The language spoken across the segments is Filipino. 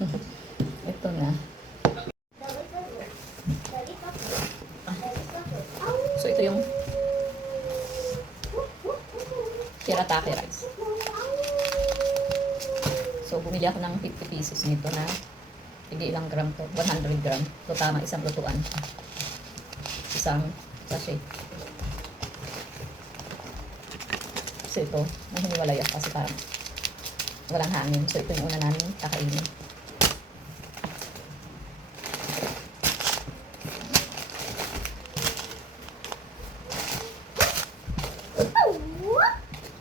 Ito na. So, ito yung shirataki rice. So, bumili ako ng 50 pieces nito na hindi ilang gram to. 100 gram. So, tama isang lutuan. Isang sachet. So, ito, nahiniwalay ako kasi parang walang hangin. So, ito yung una namin kakainin.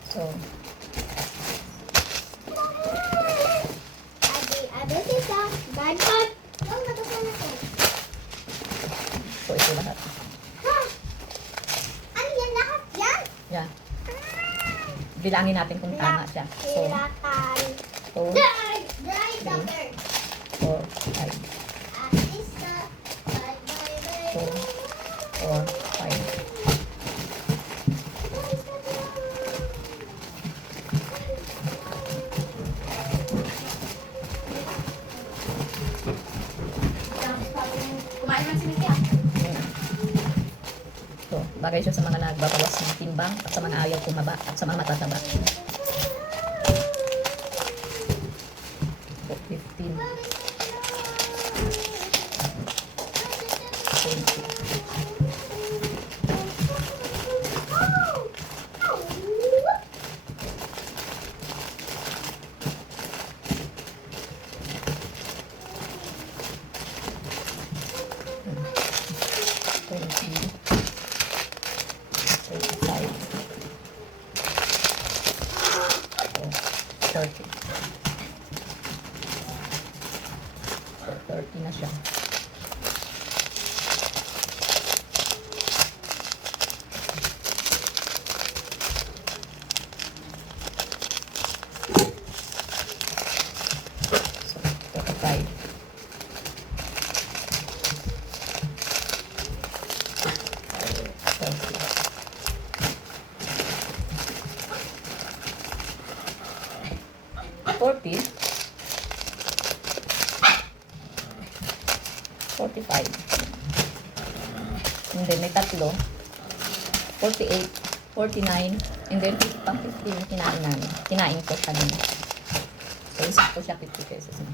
So, so ito lahat. Ano yan lahat yan? Yan. Bilangin natin kung tama siya. So, Siratan. 2, Dry doctor. 4, 5. 2, 4, 5. Kumain man si Miki ah. So, bagay siya sa mga nagbabawas ng timbang at sa mga ayaw kumaba at sa mga matataba. So, 15. 20. So, 30 na siya. So, 35. 40, 45, and then may tatlo, 48, 49, and then pang 50 yung kinain namin. Kinain ko kanina. So, isa ko siya 50 pesos na.